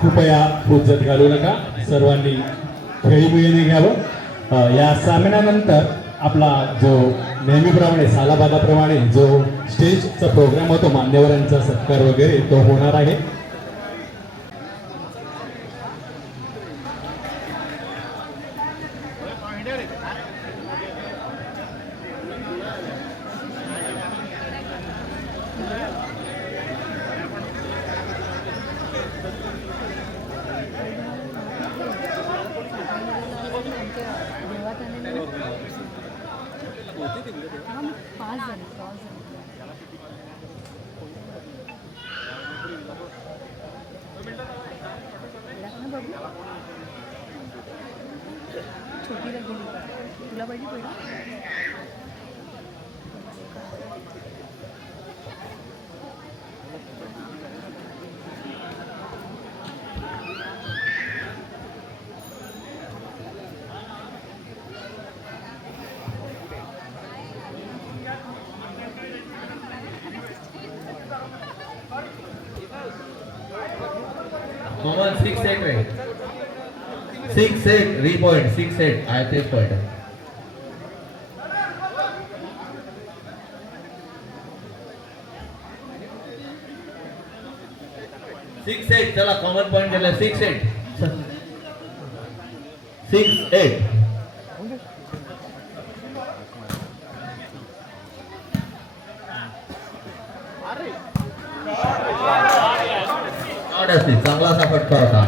कृपया उजत घालू नका, सर्वांनी खेळीमेळीने घ्यावं। या सामन्यानंतर आपला जो नेहमीप्रमाणे सालाबादाप्रमाणे जो स्टेजचा प्रोग्राम होतो, मान्यवरांचा सत्कार वगैरे तो होणार आहे। छोटी लगेली तुला पाहिजे पहिला Common 6-8 right. 6-8 3 point 6-8 I take point. 6-8 चला कॉमन पॉइंट दिला 6-8 6-8 चांगला असा फटका होता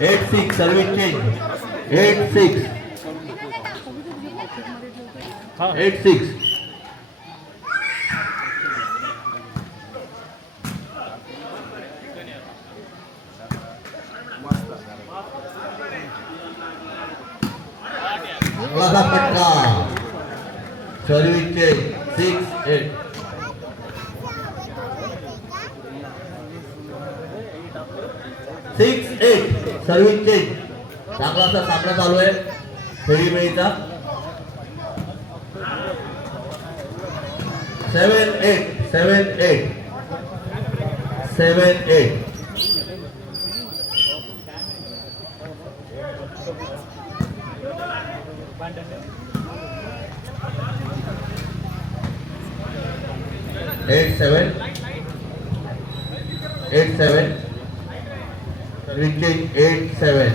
8-6 सर्व्हिस चेंज 8-6 8-6 चांगला फटका सर्व्हिस चेंज 6-8 6-8 सर्व्हिस चेंज चांगला असा सामना चालू आहे खेळीमेळीचा 7-8 7-8 7-8 8-7 8-7 सर्व्हिस 8-7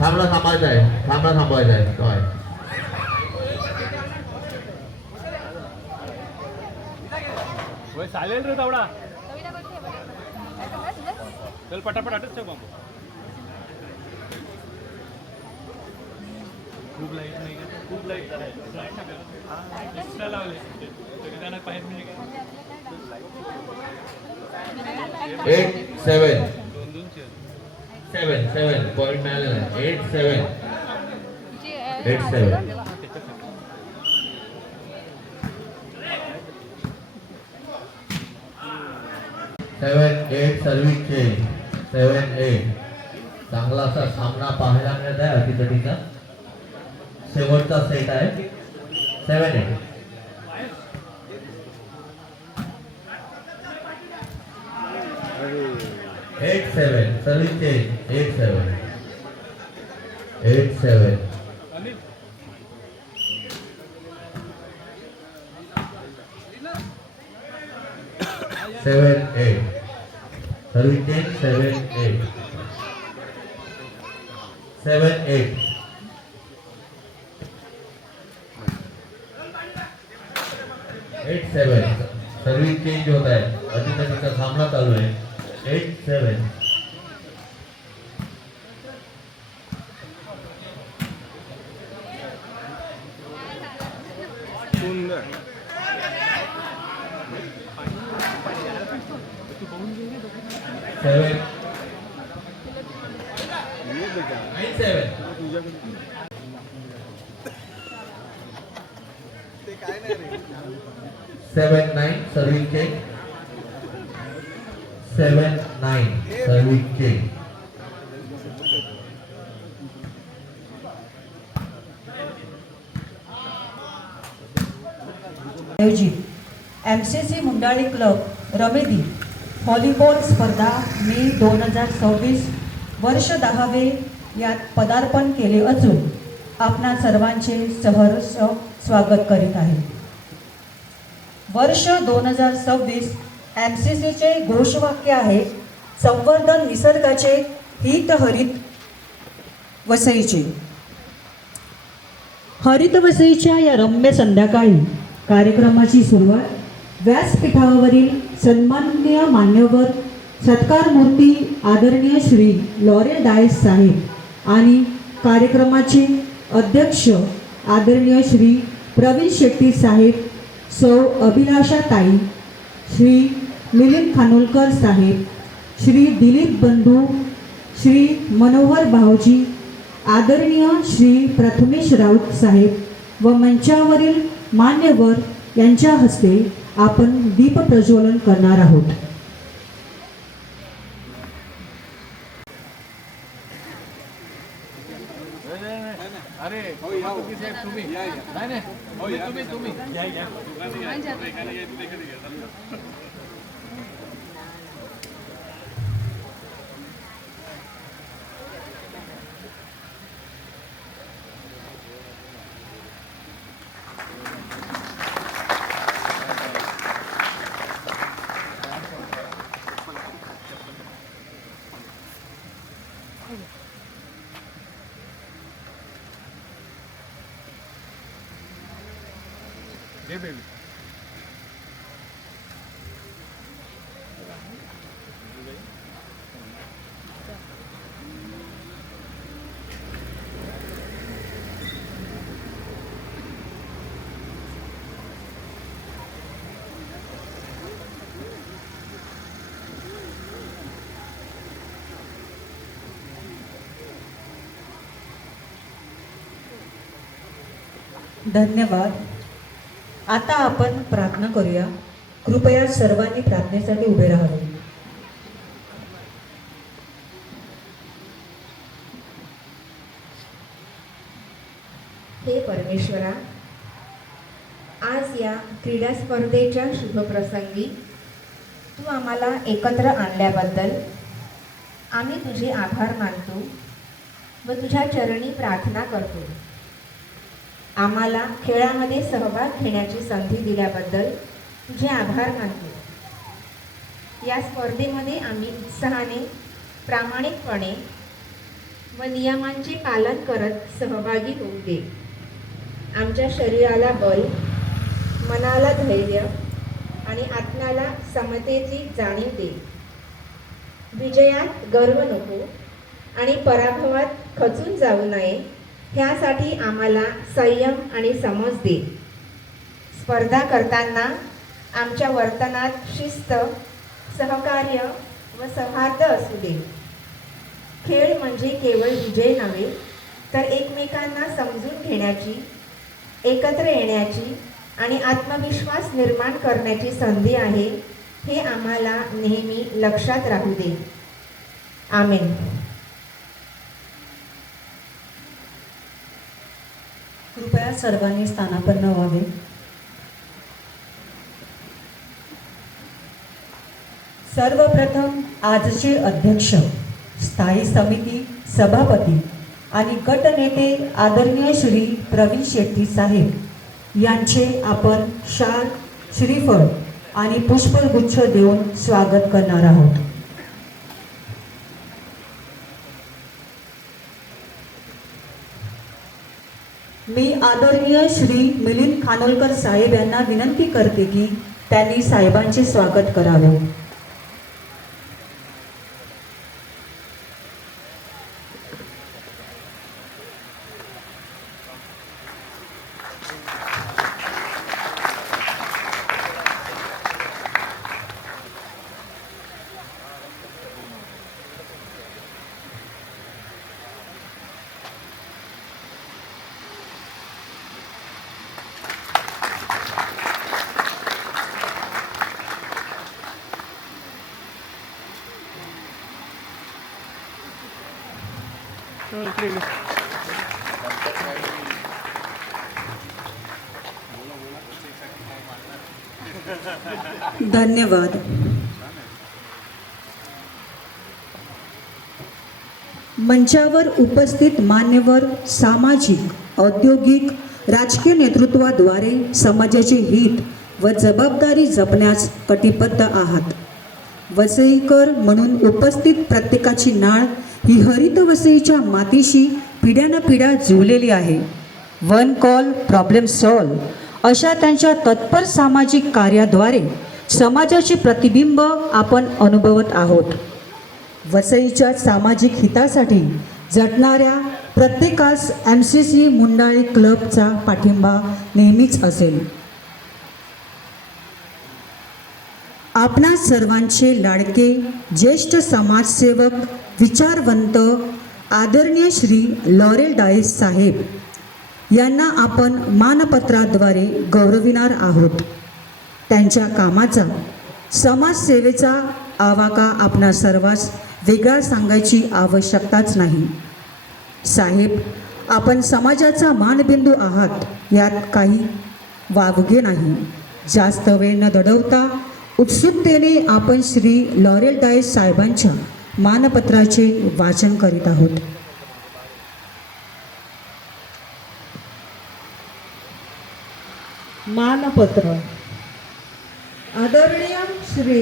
थांबला थांबायचा आहे थांबला थांबायचा आहे तो आहे चालेल रे तेवढा चल पटापट आटच ठेव बाबू खूप लाईट नाही खूप लाईट एक्स्ट्रा लावले त्यांना पाहिजे 8-7 7 पॉइंट मिळालेला आहे 8-7 8-7 7-8 सर्व्हिस चेंज 7-8 चांगला असा सामना पाहायला मिळत आहे अटीतटीचा शेवटचा सेट आहे 7-8 8-7 service change 8-7 8-7 7-8 service change 7-8 7-8 8-7 service change होत आहे अटीतटीचा सामना चालू आहे 8-7 7 7-9 सर्व्हिस चेंज 7-9 सर्व्हिस चेंज आयोजित MCC मुंडाळी क्लब रमेदी व्हॉलीबॉल स्पर्धा मे 2026 वर्ष 10वे यात पदार्पण केले असून आपणा सर्वांचे सहर्ष स्वागत करीत आहे. वर्ष 2026 MCCचे घोषवाक्य आहे संवर्धन निसर्गाचे हित हरित वसईचे. हरित वसईच्या या रम्य संध्याकाळी कार्यक्रमाची सुरुवात व्यासपीठावरील सन्माननीय मान्यवर सत्कारमूर्ती आदरणीय श्री लॉरेल डायस साहेब आणि कार्यक्रमाचे अध्यक्ष आदरणीय श्री प्रवीण शेट्टी साहेब, सौ अभिलाषा ताई, श्री मिलिंद खानोलकर साहेब, श्री दिलीप बंधू, श्री मनोहर भाऊजी, आदरणीय श्री प्रथमेश राऊत साहेब व मंचावरील मान्यवर यांच्या हस्ते आपण दीप प्रज्वलन करणार आहोत. अरे तुम्ही नाही तुम्ही धन्यवाद. आता आपण प्रार्थना करूया. कृपया सर्वांनी प्रार्थनेसाठी उभे राहावे. हे परमेश्वरा, आज या क्रीडा स्पर्धेच्या शुभप्रसंगी तू आम्हाला एकत्र आणल्याबद्दल आम्ही तुझे आभार मानतो व तुझ्या चरणी प्रार्थना करतो. आम्हाला खेळामध्ये सहभाग घेण्याची संधी दिल्याबद्दल तुझे आभार मानतो. या स्पर्धेमध्ये आम्ही उत्साहाने, प्रामाणिकपणे व नियमांचे पालन करत सहभागी होऊ दे. आमच्या शरीराला बल, मनाला धैर्य आणि आत्म्याला समतेची जाणीव दे. विजयात गर्व नको आणि पराभवात खचून जाऊ नये, ह्यासाठी आम्हाला संयम आणि समज दे. स्पर्धा करताना आमच्या वर्तनात शिस्त, सहकार्य व सौहार्द असू दे. खेळ म्हणजे केवळ विजय नव्हे, तर एकमेकांना समजून घेण्याची, एकत्र येण्याची आणि आत्मविश्वास निर्माण करण्याची संधी आहे, हे आम्हाला नेहमी लक्षात राहू दे. आमेन. कृपया सर्वांनी स्थानापन्न व्हावे. सर्वप्रथम आजचे अध्यक्ष, स्थायी समिती सभापती आणि गटनेते आदरणीय श्री प्रवीण शेट्टी साहेब यांचे आपण शाल, श्रीफळ आणि पुष्पगुच्छ देऊन स्वागत करणार आहोत. मी आदरणीय श्री मिलिंद खानोलकर साहेब यांना विनंती करते की त्यांनी साहेबांचे स्वागत करावे. धन्यवाद. मंचावर उपस्थित मान्यवर सामाजिक, औद्योगिक, राजकीय नेतृत्वाद्वारे समाजाचे हित व जबाबदारी जपण्यास कटिबद्ध आहात. वसईकर म्हणून उपस्थित प्रत्येकाची नाळ ही हरित वसईच्या मातीशी पिढ्यानपिढ्या जुळलेली आहे. वन कॉल प्रॉब्लेम सॉल्व अशा त्यांच्या तत्पर सामाजिक कार्याद्वारे समाजाचे प्रतिबिंब आपण अनुभवत आहोत. वसईच्या सामाजिक हितासाठी झटणाऱ्या प्रत्येकास MCC मुंडाळे क्लबचा पाठिंबा नेहमीच असेल. आपणा सर्वांचे लाडके ज्येष्ठ समाजसेवक, विचारवंत, आदरणीय श्री लॉरेल डायस साहेब यांना आपण मानपत्राद्वारे गौरविणार आहोत. त्यांच्या कामाचा, समाजसेवेचा आवाका आपणा सर्वांस वेगळा सांगायची आवश्यकताच नाही. साहेब, आपण समाजाचा मानबिंदू आहात, यात काही वावगे नाही. जास्त वेळ न दडवता उत्सुकतेने आपण श्री लॉरेल डायस साहेबांच्या मानपत्राचे वाचन करीत आहोत. मानपत्र. आदरणीय श्री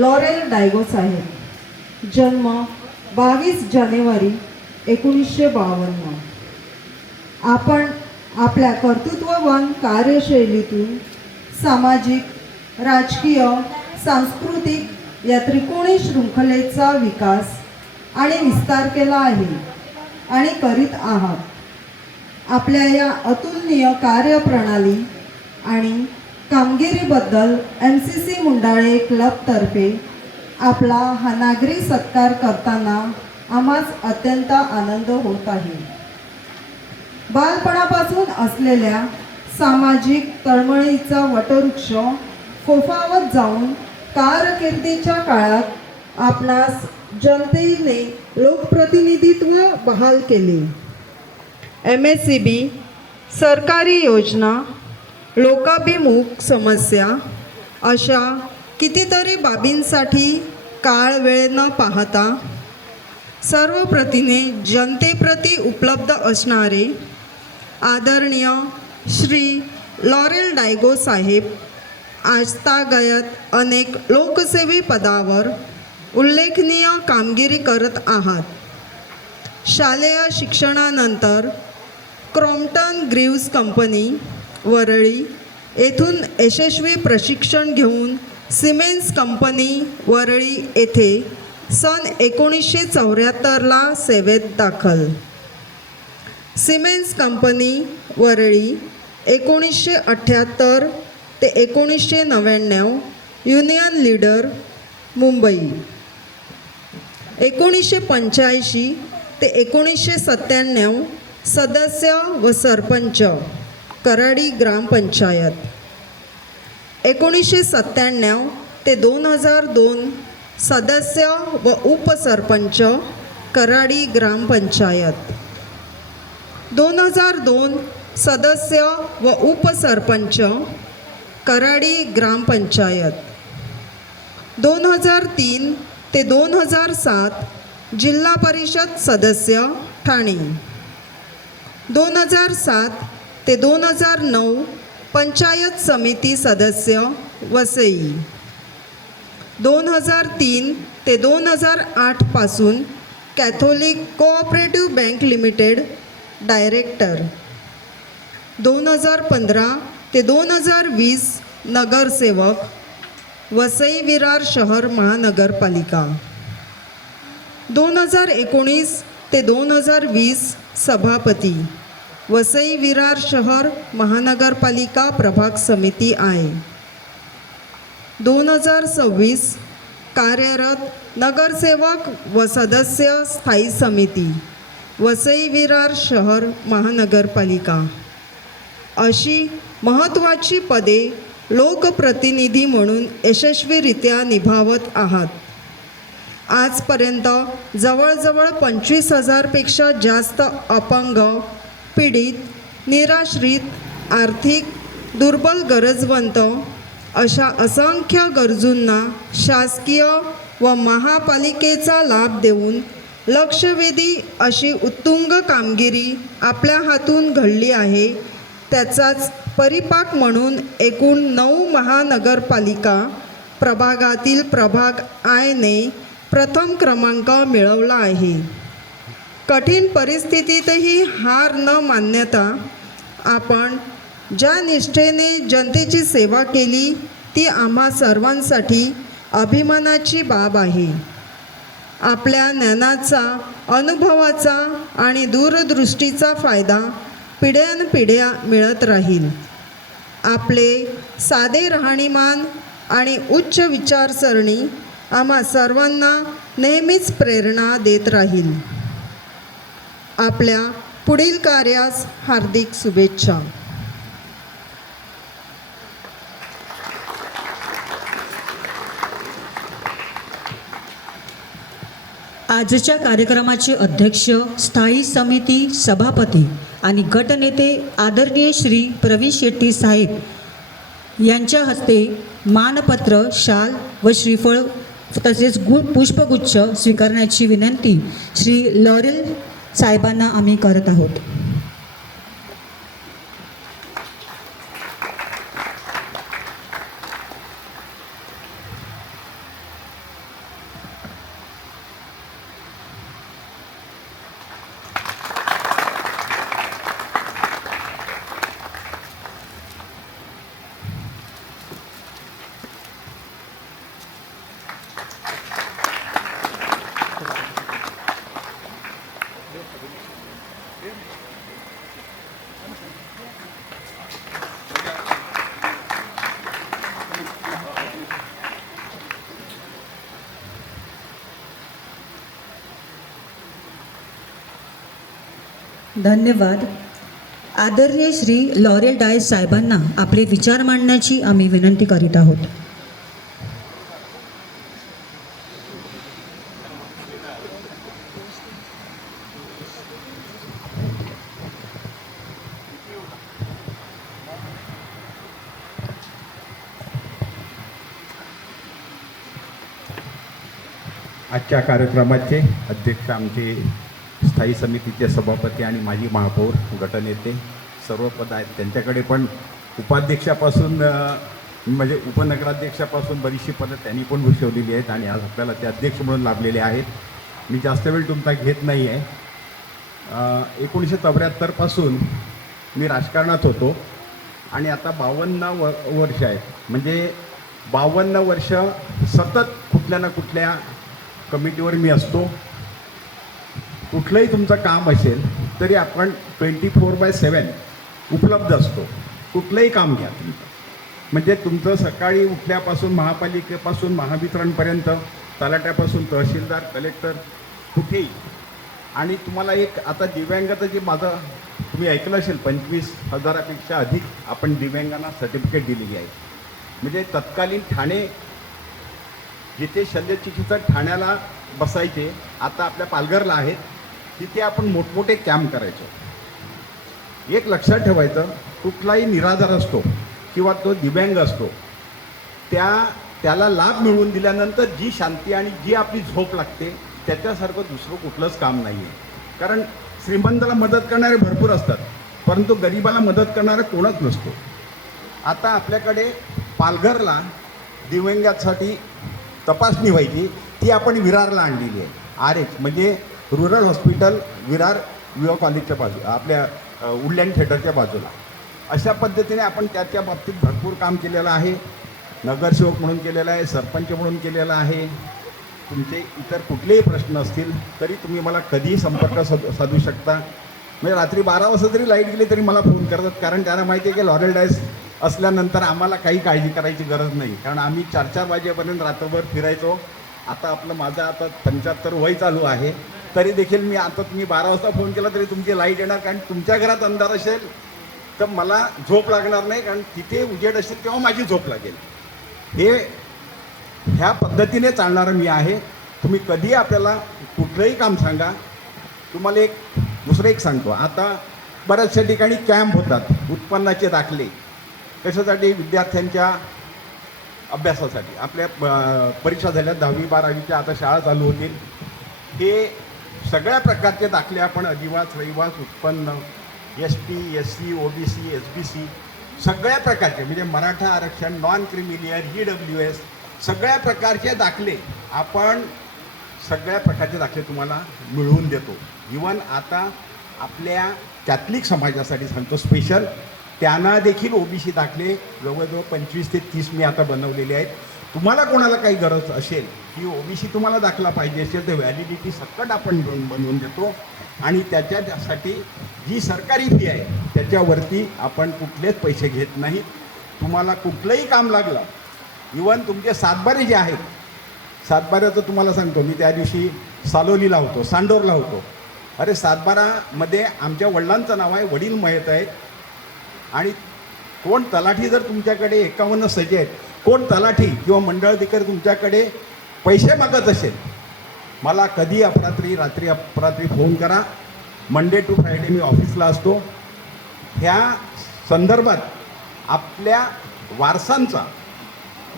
लॉरेल डायगो साहेब, जन्म 22 जानेवारी 1952. आपण आपल्या कर्तृत्ववान कार्यशैलीतून सामाजिक, राजकीय, सांस्कृतिक या त्रिकोणी शृंखलेचा विकास आणि विस्तार केला आहे आणि करीत आहात. आपल्या या अतुलनीय कार्यप्रणाली आणि कामगिरीबद्दल MCC मुंडाळे क्लबतर्फे आपला हा नागरी सत्कार करताना आम्हास अत्यंत आनंद होत आहे. बालपणापासून असलेल्या सामाजिक तळमळीचा वटवृक्ष फोफावत जाऊन कारकिर्दीच्या काळात आपणास जनतेने लोकप्रतिनिधित्व बहाल केले. MSCB, सरकारी योजना, लोकाभिमुख समस्या अशा कितीतरी बाबींसाठी काळ वेळ न पाहता सर्व प्रतीने जनतेप्रती उपलब्ध असणारे आदरणीय श्री लॉरेल डायगो साहेब आजतागायत अनेक लोकसेवी पदावर उल्लेखनीय कामगिरी करत आहात. शालेय शिक्षणानंतर क्रॉम्प्टन ग्रीव्स कंपनी, वरळी येथून यशस्वी प्रशिक्षण घेऊन सिमेन्स कंपनी, वरळी येथे सन 1974ला सेवेत दाखल. सिमेन्स कंपनी, वरळी 1978 ते 1999 युनियन लीडर, मुंबई. 1985 ते 1997 सदस्य व सरपंच, कराडी ग्रामपंचायत. 1997 ते 2002 सदस्य व उपसरपंच, कराडी ग्रामपंचायत. 2002 सदस्य व उपसरपंच, कराडी ग्रामपंचायत. 2003 ते 2007 जिल्हा परिषद सदस्य, ठाणे. 2007 ते 2009 पंचायत समिती सदस्य, वसई. 2003 ते 2008 पासून Catholic cooperative bank limited director. 2015 ते 2020 नगरसेवक, वसई विरार शहर महानगरपालिका. 2019 ते 2020 सभापती, वसई विरार शहर महानगरपालिका प्रभाग समिती आहे. 2026 कार्यरत नगरसेवक व सदस्य स्थायी समिती, वसई विरार शहर महानगरपालिका. अशी महत्त्वाची पदे लोकप्रतिनिधी म्हणून यशस्वीरित्या निभावत आहात. आजपर्यंत जवळजवळ 25,000पेक्षा जास्त अपंग, पीडित, निराश्रित, आर्थिक दुर्बल, गरजवंत अशा असंख्य गरजूंना शासकीय व महापालिकेचा लाभ देऊन लक्षवेधी अशी उत्तुंग कामगिरी आपल्या हातून घडली आहे. त्याचाच परिपाक म्हणून एकूण 9 महानगरपालिका प्रभागातील प्रभाग आयने प्रथम क्रमांक मिळवला आहे. कठीण परिस्थितीतही हार न मानता आपण ज्या निष्ठेने जनतेची सेवा केली ती आम्हा सर्वांसाठी अभिमानाची बाब आहे. आपल्या ज्ञानाचा, अनुभवाचा आणि दूरदृष्टीचा फायदा पिढ्यानपिढ्या मिळत राहील. आपले साधे राहणीमान आणि उच्च विचारसरणी आम्हा सर्वांना नेहमीच प्रेरणा देत राहील. आपल्या पुढील कार्यास हार्दिक शुभेच्छा. आजच्या कार्यक्रमाचे अध्यक्ष, स्थायी समिती सभापती आणि गटनेते आदरणीय श्री प्रवीण शेट्टी साहेब यांच्या हस्ते मानपत्र, शाल व श्रीफळ तसेच पुष्पगुच्छ स्वीकारण्याची विनंती श्री लॉरेल साहेबांना आम्ही करत आहोत. धन्यवाद. आदरणीय श्री लॉरेल डायस साहेबांना आपले विचार मांडण्याची आम्ही विनंती करीत आहोत. आजच्या कार्यक्रमाचे अध्यक्ष आमचे स्थायी समितीचे सभापती आणि माजी महापौर, गटनेते सर्व पद आहेत. त्यांच्याकडे पण उपाध्यक्षापासून म्हणजे उपनगराध्यक्षापासून बरीचशी पदं त्यांनी पण भूषवलेली आहेत आणि आज आपल्याला ते अध्यक्ष म्हणून लाभलेले आहेत. मी जास्त वेळ तुमचा घेत नाही आहे. 1974पासून मी राजकारणात होतो आणि आता 52 वर्ष आहेत. म्हणजे 52 वर्ष सतत कुठल्या ना कुठल्या कमिटीवर मी असतो. कुठलंही तुमचं काम असेल तरी आपण 24/7 उपलब्ध असतो. कुठलंही काम घ्या तुमचं, म्हणजे तुमचं सकाळी उठल्यापासून महापालिकेपासून महावितरणपर्यंत, तलाट्यापासून तहसीलदार, कलेक्टर, कुठेही. आणि तुम्हाला एक आता दिव्यांगाचं जे माझं तुम्ही ऐकलं असेल 25,000पेक्षा अधिक आपण दिव्यांगांना सर्टिफिकेट दिलेली आहे. म्हणजे तत्कालीन ठाणे जिथे शल्यचिकित्सक ठाण्याला बसायचे आता आपल्या पालघरला आहेत, तिथे आपण मोठमोठे कॅम्प करायचो. एक लक्षात ठेवायचं, कुठलाही निराधार असतो किंवा तो दिव्यांग असतो, त्याला लाभ मिळवून दिल्यानंतर जी शांती आणि जी आपली झोप लागते त्याच्यासारखं दुसरं कुठलंच काम नाही आहे. कारण श्रीमंताला मदत करणारे भरपूर असतात, परंतु गरिबाला मदत करणारा कोणच नसतो. आता आपल्याकडे पालघरला दिव्यांगासाठी तपासणी व्हायची, ती आपण विरारला आणलेली आहे. RH म्हणजे रुरल हॉस्पिटल, विरार विवा कॉलेजच्या बाजूला, आपल्या वुडलँड थिएटरच्या बाजूला. अशा पद्धतीने आपण त्याच्या बाबतीत भरपूर काम केलेलं आहे. नगरसेवक म्हणून केलेलं आहे, सरपंच म्हणून केलेलं आहे. तुमचे इतर कुठलेही प्रश्न असतील तरी तुम्ही मला कधीही संपर्क साधू शकता. म्हणजे रात्री 12 वाजता जरी लाईट गेली तरी मला फोन करतात, कारण त्यांना माहिती आहे की लॉरेल डायस असल्यानंतर आम्हाला काही काळजी करायची गरज नाही. कारण आम्ही 4-4 वाजेपर्यंत रात्रभर फिरायचो. आता माझं आता 75 वय चालू आहे, तरी देखील मी आता तुम्ही 12 वाजता फोन केला तरी तुमची लाईट येणार. कारण तुमच्या घरात अंधार असेल तर मला झोप लागणार नाही, कारण तिथे उजेड असेल तेव्हा माझी झोप लागेल. ह्या पद्धतीने चालणारं मी आहे. तुम्ही कधी आपल्याला कुठलंही काम सांगा. तुम्हाला दुसरं एक सांगतो, आता बऱ्याचशा ठिकाणी कॅम्प होतात उत्पन्नाचे दाखले, कशासाठी? विद्यार्थ्यांच्या अभ्यासासाठी आपल्या परीक्षा झाल्या 10वी 12वीच्या, आता शाळा चालू होतील. हे सगळ्या प्रकारचे दाखले आपण अधिवास, रहिवास, उत्पन्न, ST, SC, OBC, SBC सगळ्या प्रकारचे, म्हणजे मराठा आरक्षण, नॉन क्रिमिलियर, EWS सगळ्या प्रकारचे दाखले आपण सगळ्या प्रकारचे दाखले तुम्हाला मिळवून देतो. इवन आता आपल्या कॅथलिक समाजासाठी सांगतो स्पेशल, त्यांना देखील OBC दाखले जवळजवळ 25 ते 30 मी आता बनवलेले आहेत. तुम्हाला कोणाला काही गरज असेल की OBC तुम्हाला दाखला पाहिजे असेल तर व्हॅलिडिटी सकट आपण बनवून देतो. आणि त्याच्यासाठी जी सरकारी फी आहे त्याच्यावरती आपण कुठलेच पैसे घेत नाहीत. तुम्हाला कुठलंही काम लागलं, इवन तुमचे सातबारे जे आहेत, सातबाऱ्याचं तुम्हाला सांगतो, मी त्या दिवशी सालोलीला होतो, सांडोरला होतो. अरे सातबारामध्ये आमच्या वडिलांचं नाव आहे, वडील मयत आहेत. आणि कोण तलाठी जर तुमच्याकडे 51 सजे आहेत, कोण तलाठी किंवा मंडळाधिकारी तुमच्याकडे पैसे मागत असेल, मला कधी रात्री अपरात्री फोन करा. मंडे टू फ्रायडे मी ऑफिसला असतो. ह्या संदर्भात आपल्या वारसांचा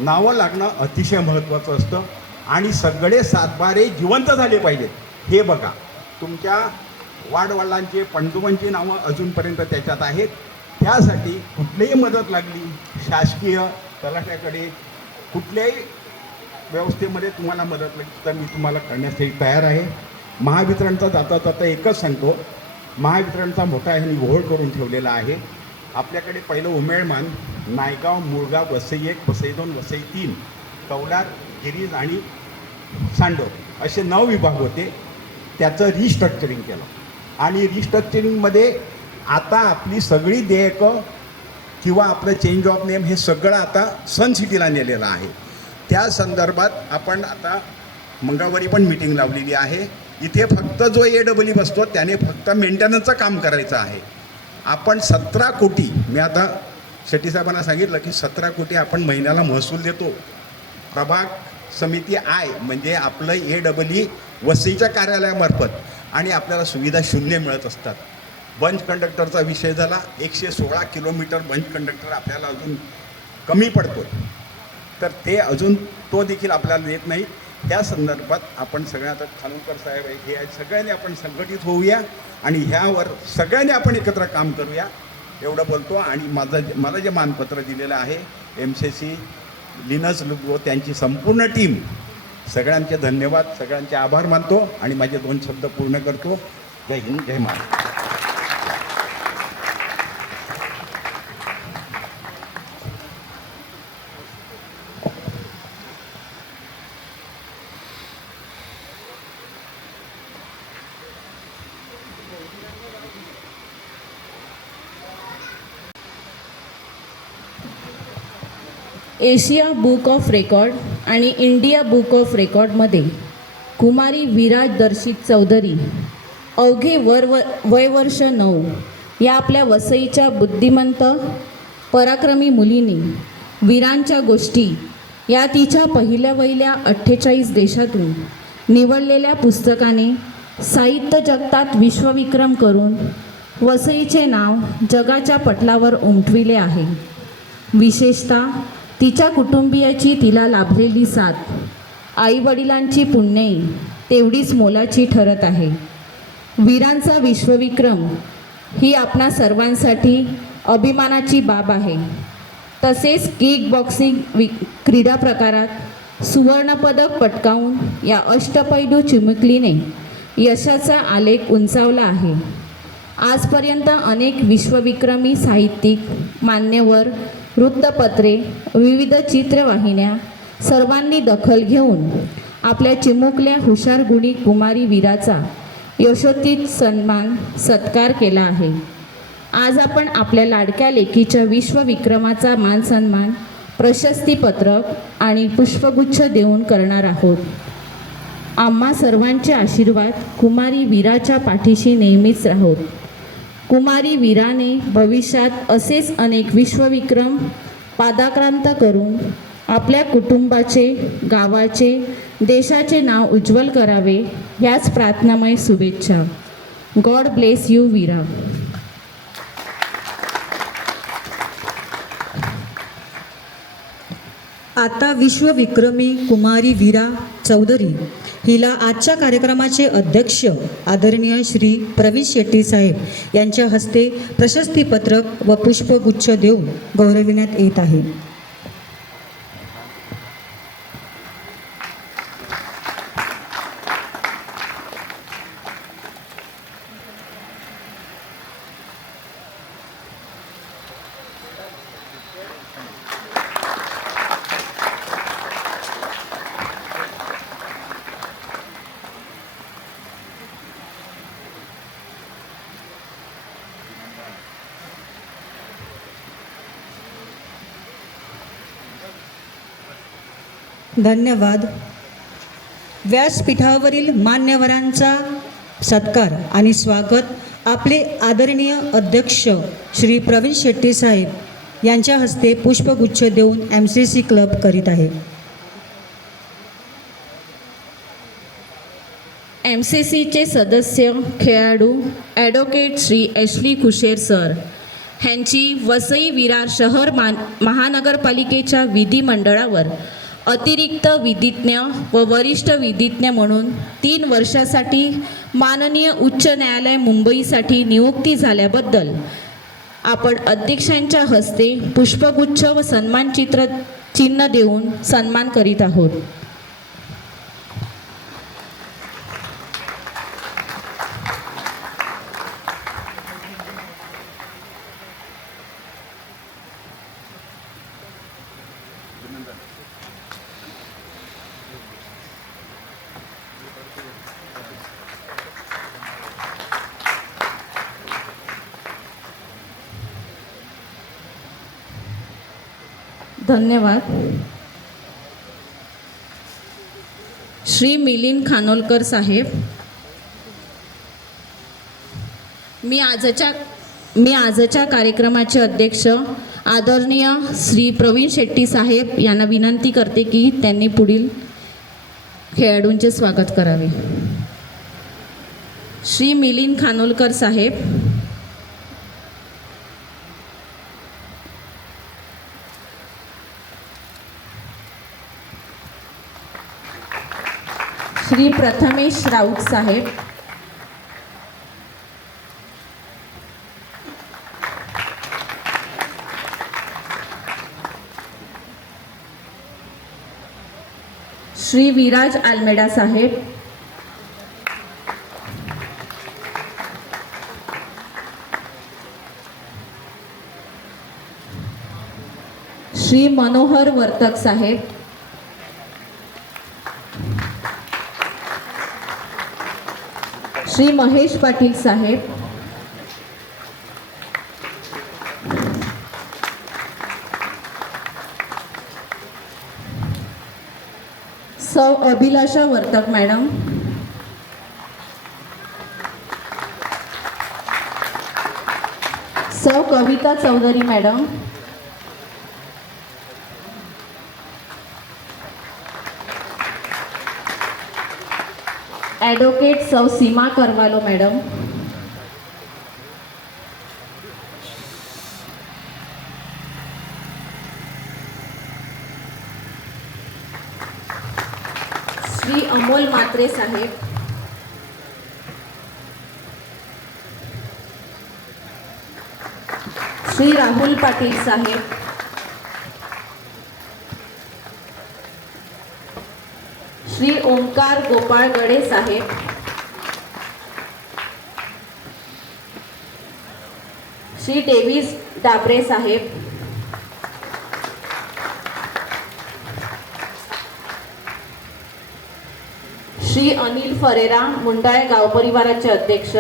नावं लागणं अतिशय महत्त्वाचं असतं. आणि सगळे सातबारे जिवंत झाले पाहिजेत हे बघा. तुमच्या वाडवडिलांचे, पणजोबांची नावं अजूनपर्यंत त्याच्यात आहेत. त्यासाठी कुठलीही मदत लागली शासकीय तलाठ्याकडे, कुठल्याही व्यवस्थेमध्ये तुम्हाला मदत लागली तर मी तुम्हाला करण्यासाठी तयार आहे. महावितरणचा जाता एकच सांगतो, महावितरणचा मोठा ह्यांनी घोळ करून ठेवलेला आहे. आपल्याकडे पहिलं उमेळमान, नायगाव, मुळगाव, वसई 1, वसई 2, वसई 3, कौलार, गिरीज आणि सांडोर असे 9 विभाग होते. त्याचं रिस्ट्रक्चरिंग केलं आणि रिस्ट्रक्चरिंगमध्ये आता आपली सगळी देयकं किंवा आपलं चेंज ऑफ नेम हे सगळं आता सन सिटीला नेलेलं आहे. त्या संदर्भात आपण आता मंगळवारी पण मीटिंग लावलेली आहे. इथे फक्त जो AEE बसतो त्याने फक्त मेंटेनन्सचं काम करायचं आहे. आपण 17 कोटी, मी आता शेट्टीसाहेबांना सांगितलं की 17 कोटी आपण महिन्याला महसूल देतो. प्रभाग समिती म्हणजे आपलं AEE वसईच्या कार्यालयामार्फत, आणि आपल्याला सुविधा शून्य मिळत असतात. बंच कंडक्टरचा विषय झाला, 116 किलोमीटर बंच कंडक्टर आपल्याला अजून कमी पडतो, तर ते अजून तो देखील आपल्याला देत नाही. त्या संदर्भात आपण सगळ्या, आता खानोलकर साहेब आहे, हे सगळ्यांनी आपण संघटित होऊया आणि ह्यावर सगळ्यांनी आपण एकत्र काम करूया एवढं बोलतो. आणि मला जे मानपत्र दिलेलं आहे MCC लिनस लुगो, त्यांची संपूर्ण टीम, सगळ्यांचे धन्यवाद, सगळ्यांचे आभार मानतो आणि माझे 2 शब्द पूर्ण करतो. जय हिंद, जय Maharashtra. Asia book of record आणि इंडिया बुक ऑफ रेकॉर्डमध्ये कुमारी विराज दर्शित चौधरी अवघे वय वर्ष 9 या आपल्या वसईच्या बुद्धिमंत पराक्रमी मुलीने वीरांच्या गोष्टी या तिच्या पहिल्या 48 देशातून निवडलेल्या पुस्तकाने साहित्य जगतात विश्वविक्रम करून वसईचे नाव जगाच्या पटलावर उमटविले आहे. विशेषतः तिच्या कुटुंबियाची तिला लाभलेली साथ, आईवडिलांची पुण्यही तेवढीच मोलाची ठरत आहे. वीरांचा विश्वविक्रम ही आपणा सर्वांसाठी अभिमानाची बाब आहे. तसेच किक बॉक्सिंग क्रीडा प्रकारात सुवर्णपदक पटकावून या अष्टपैलू चिमुकलीने यशाचा आलेख उंचावला आहे. आजपर्यंत अनेक विश्वविक्रमी साहित्यिक, मान्यवर, वृत्तपत्रे, विविध चित्रवाहिन्या सर्वांनी दखल घेऊन आपल्या चिमुकल्या हुशार गुणी कुमारी वीराचा यशोचित सत्कार केला आहे. आज आपण आपल्या लाडक्या लेकीच्या विश्वविक्रमाचा मानसन्मान, प्रशस्तीपत्रक आणि पुष्पगुच्छ देऊन करणार आहोत. आम्हा सर्वांचे आशीर्वाद कुमारी वीराच्या पाठीशी नेहमीच राहोत. कुमारी वीराने भविष्यात असेच अनेक विश्वविक्रम पादाक्रांत करून आपल्या कुटुंबाचे, गावाचे, देशाचे नाव उज्ज्वल करावे याच प्रार्थनामय शुभेच्छा. गॉड ब्लेस यू वीरा. आता विश्वविक्रमी कुमारी वीरा चौधरी हिला आजच्या कार्यक्रमाचे अध्यक्ष आदरणीय श्री प्रवीण शेट्टी साहेब यांच्या हस्ते प्रशस्तीपत्रक व पुष्पगुच्छ देऊन गौरविण्यात येत आहे. धन्यवाद. व्यासपीठावरील मान्यवरांचा सत्कार आणि स्वागत आपले आदरणीय अध्यक्ष श्री प्रवीण शेट्टी साहेब यांच्या हस्ते पुष्पगुच्छ देऊन MCC क्लब करीत आहे. MCCचे सदस्य खेळाडू advocate Shri Ashley Quaiser sir ह्यांची वसई विरार शहर महानगरपालिकेच्या विधिमंडळावर अतिरिक्त विधिज्ञ व वरिष्ठ विधिज्ञ म्हणून 3 वर्षासाठी माननीय उच्च न्यायालय मुंबईसाठी नियुक्ती झाल्याबद्दल आपण अध्यक्षांच्या हस्ते पुष्पगुच्छ व चिन्ह देऊन सन्मान करीत आहोत. धन्यवाद. श्री मिलिंद खानोलकर साहेब, मी आजच्या कार्यक्रमाचे अध्यक्ष आदरणीय श्री प्रवीण शेट्टी साहेब यांना विनंती करते की त्यांनी पुढील खेळाडूंचे स्वागत करावे. श्री मिलिंद खानोलकर साहेब, श्री प्रथमेश राऊत साहेब, श्री विराज आल्मेडा साहेब, श्री मनोहर वर्तक साहेब, श्री महेश पाटील साहेब, सौ अभिलाषा वर्तक मॅडम, सौ कविता चौधरी मॅडम, ॲडव्होकेट सौ सीमा करवालो मॅडम, श्री अमोल मात्रे साहेब, श्री राहुल पाटील साहेब, श्री ओंकार गोपाळ गडे साहेब, श्री डेव्हिस डाबरे साहेब, श्री अनिल फरेरा मुंडाळे गाव परिवाराचे अध्यक्ष,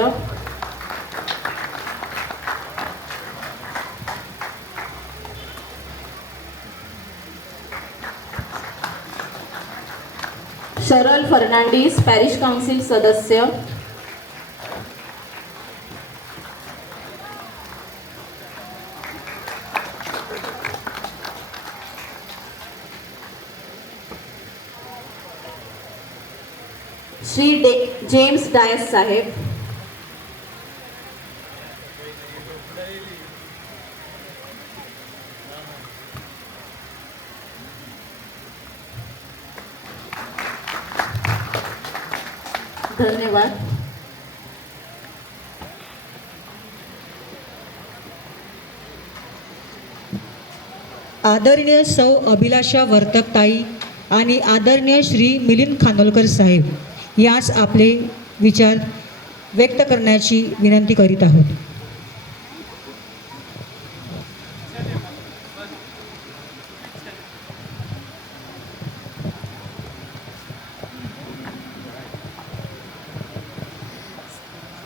शरल फर्नांडिस पॅरिश काउन्सिल सदस्य, श्री जेम्स डायस साहेब, धन्यवाद. आदरणीय सौ अभिलाषा वर्तकताई आणि आदरणीय श्री मिलिंद खानोलकर साहेब यास आपले विचार व्यक्त करण्याची विनंती करीत आहोत.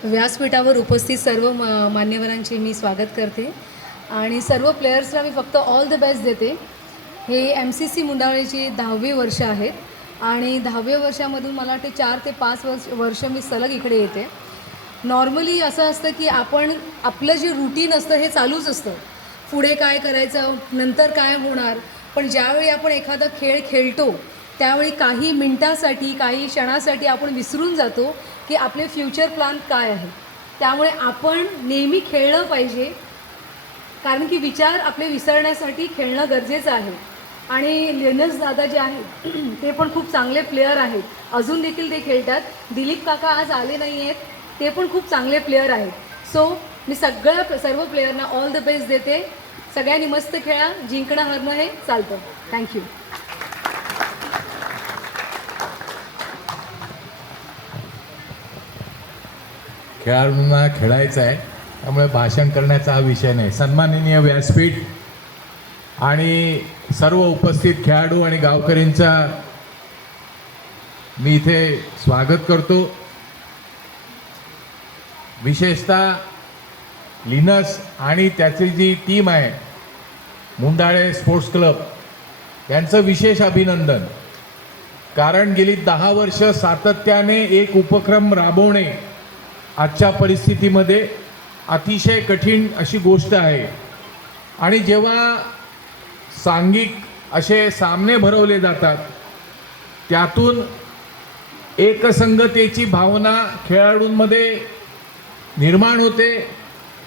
व्यासपीठावर उपस्थित सर्व मान्यवरांचे मी स्वागत करते आणि सर्व प्लेयर्सला मी फक्त ऑल द बेस्ट देते. हे MCC मुंडावळीची 10वी वर्ष आहेत आणि 10व्या वर्षामधून मला वाटते 4 ते 5 वर्ष मी सलग इकडे येते. नॉर्मली असं असतं की आपण आपलं जे रुटीन असतं हे चालूच असतं, पुढे काय करायचं, नंतर काय होणार. पण ज्यावेळी आपण एखादा खेळ खेळतो त्यावेळी काही मिनटासाठी, काही क्षणासाठी आपण विसरून जातो की आपले फ्युचर प्लॅन काय आहे. त्यामुळे आपण नेहमी खेळलं पाहिजे, कारण की विचार आपले विसरण्यासाठी खेळणं गरजेचं आहे. आणि लिनस दादा जे आहेत ते पण खूप चांगले प्लेयर आहेत, अजून देखील ते खेळतात. दिलीप काका आज आले नाही आहेत, ते पण खूप चांगले प्लेयर आहेत. सो मी सर्व प्लेयरना ऑल द बेस्ट देते. सगळ्यांनी मस्त खेळा, जिंकणं हरणं हे चालतं. थँक्यू. खेळाडूंना खेळायचं आहे, त्यामुळे भाषण करण्याचा हा विषय नाही. सन्माननीय व्यासपीठ आणि सर्व उपस्थित खेळाडू आणि गावकरींचा मी इथे स्वागत करतो. विशेषतः लिनस आणि त्याची जी टीम आहे मुंडाळे स्पोर्ट्स क्लब यांचं विशेष अभिनंदन. कारण गेली 10 वर्ष सातत्याने एक उपक्रम राबवणे आजच्या परिस्थितीमध्ये अतिशय कठीण अशी गोष्ट आहे. आणि जेव्हा सांघिक असे सामने भरवले जातात त्यातून एकसंगतेची भावना खेळाडूंमध्ये निर्माण होते.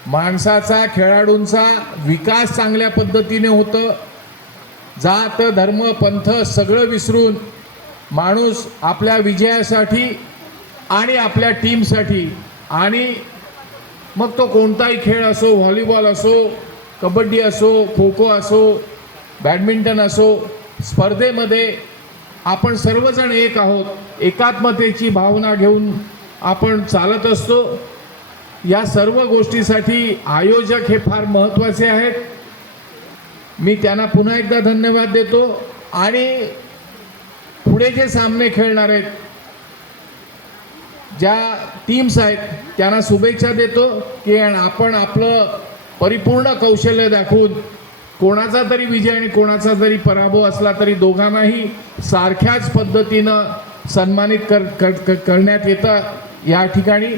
माणसाचा, खेळाडूंचा विकास चांगल्या पद्धतीने होतं. जात, धर्म, पंथ सगळं विसरून माणूस आपल्या विजयासाठी आणि आपल्या टीमसाठी, आणि मग तो कोणताही खेळ असो, व्हॉलीबॉल असो, कबड्डी असो, खो खो असो, बॅडमिंटन असो, स्पर्धेमध्ये आपण सर्वजण एक आहोत. एकात्मतेची भावना घेऊन आपण चालत असतो. या सर्व गोष्टीसाठी आयोजक हे फार महत्त्वाचे आहेत. मी त्यांना पुन्हा एकदा धन्यवाद देतो. आणि पुढे जे सामने खेळणार आहेत, ज्या टीम्स आहेत त्यांना शुभेच्छा देतो की आपण आपलं परिपूर्ण कौशल्य दाखवून कोणाचा तरी विजय आणि कोणाचा तरी पराभव असला तरी दोघांनाही सारख्याच पद्धतीनं सन्मानित करण्यात येतं या ठिकाणी.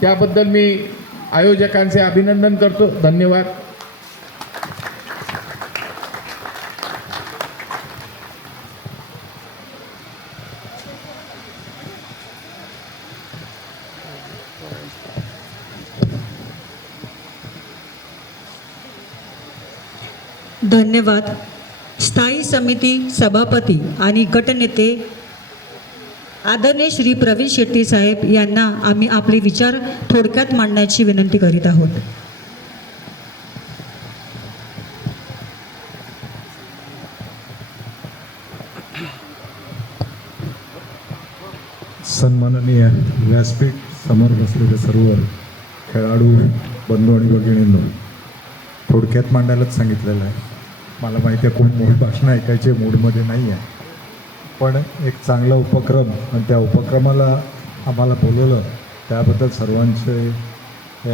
त्याबद्दल मी आयोजकांचे अभिनंदन करतो. धन्यवाद. धन्यवाद. स्थायी समिती सभापती आणि गटनेते आदरणीय श्री प्रवीण शेट्टी साहेब यांना आम्ही आपले विचार थोडक्यात मांडण्याची विनंती करीत आहोत. सन्माननीय व्यासपीठ, समोर बसलेले सर्व खेळाडू बंधू आणि भगिनींनो, थोडक्यात मांडायलाच सांगितलेलं आहे. मला माहिती आहे कोण मूळ भाषण ऐकायचे मूडमध्ये नाही आहे, पण एक चांगला उपक्रम आणि त्या उपक्रमाला आम्हाला बोलवलं त्याबद्दल सर्वांचे,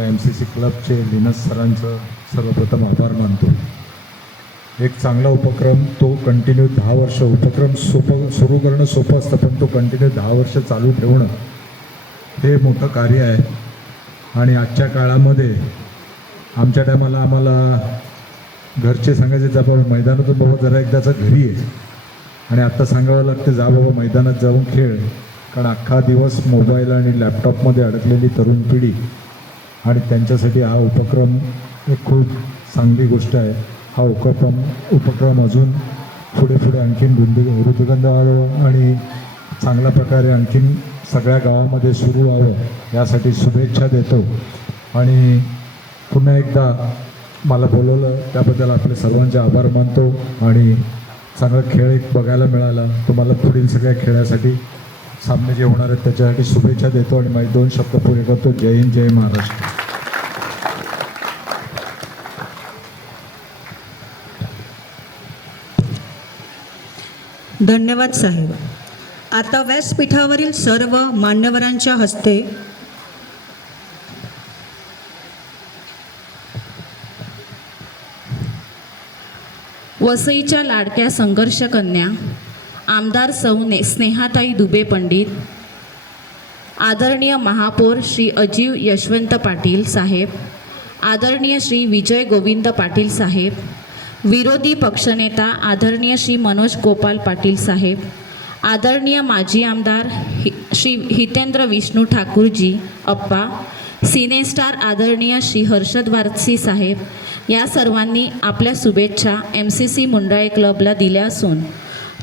MCC क्लबचे, लिनस सरांचं सर्वप्रथम आभार मानतो. एक चांगला उपक्रम, तो कंटिन्यू 10 वर्ष, उपक्रम सुरू करणं सोपं असतं, पण तो कंटिन्यू 10 वर्ष चालू ठेवणं हे मोठं कार्य आहे. आणि आजच्या काळामध्ये आमच्या टायमाला आम्हाला घरचे सांगायचे जा बाबा मैदानातून, बाबा जरा एकदाचा घरी आहे. आणि आत्ता सांगावं लागतं जा बाबा मैदानात जाऊन खेळ, कारण अख्खा दिवस मोबाईल आणि लॅपटॉपमध्ये अडकलेली तरुण पिढी, आणि त्यांच्यासाठी हा उपक्रम एक खूप चांगली गोष्ट आहे. हा उपक्रम अजून पुढे आणखीन वृद्धगंध आणि चांगल्या प्रकारे आणखीन सगळ्या गावामध्ये सुरू व्हावं यासाठी शुभेच्छा देतो. आणि पुन्हा एकदा मला बोलवलं त्याबद्दल आपले सर्वांचे आभार मानतो. आणि चांगला खेळ एक बघायला मिळाला. तुम्हाला पुढील सगळ्या खेळासाठी सामने जे होणार आहेत त्याच्यासाठी शुभेच्छा देतो आणि माझे 2 शब्द पुरे करतो. जय हिंद, जय महाराष्ट्र. धन्यवाद साहेब. आता व्यासपीठावरील सर्व मान्यवरांच्या हस्ते वसईच्या लाडक्या संघर्ष कन्या आमदार स्नेहाताई दुबे पंडित, आदरणीय महापौर श्री अजीव यशवंत पाटील साहेब, आदरणीय श्री विजय गोविंद पाटील साहेब, विरोधी पक्षनेता आदरणीय श्री मनोज गोपाल पाटील साहेब, आदरणीय माजी आमदार श्री हितेंद्र विष्णू ठाकूरजी अप्पा, सिनेस्टार आदरणीय श्री हर्षद वारसी साहेब, या सर्वांनी आपल्या शुभेच्छा MCC मुंडाळे क्लबला दिल्या असून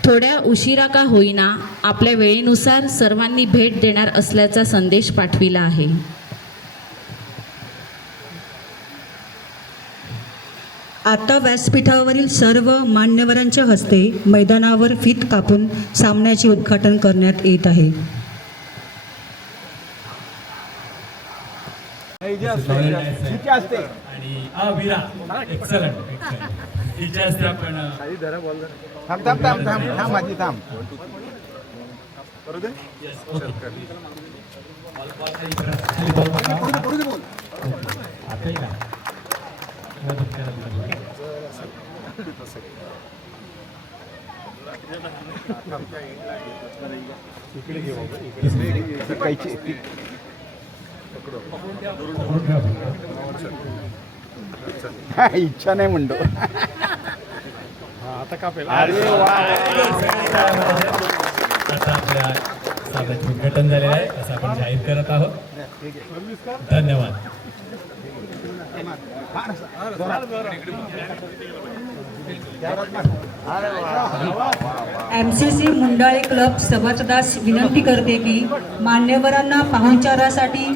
थोड्या उशिरा का होईना आपल्या वेळेनुसार सर्वांनी भेट देणार असल्याचा संदेश पाठविला आहे. आता व्यासपीठावरील सर्व मान्यवरांच्या हस्ते मैदानावर फीत कापून सामन्याचे उद्घाटन करण्यात येत आहे. आणि विरा एक्सलंट तिच्या असते आपण इच्छा नाही म्हणतो. आता आपल्या सामन्याचे उद्घाटन झालेलं आहे असं आपण जाहीर करत आहोत. धन्यवाद. MCC मुंडाळे क्लब सभासदास विनंती करते की मान्यवरांना पाहुणचारासाठी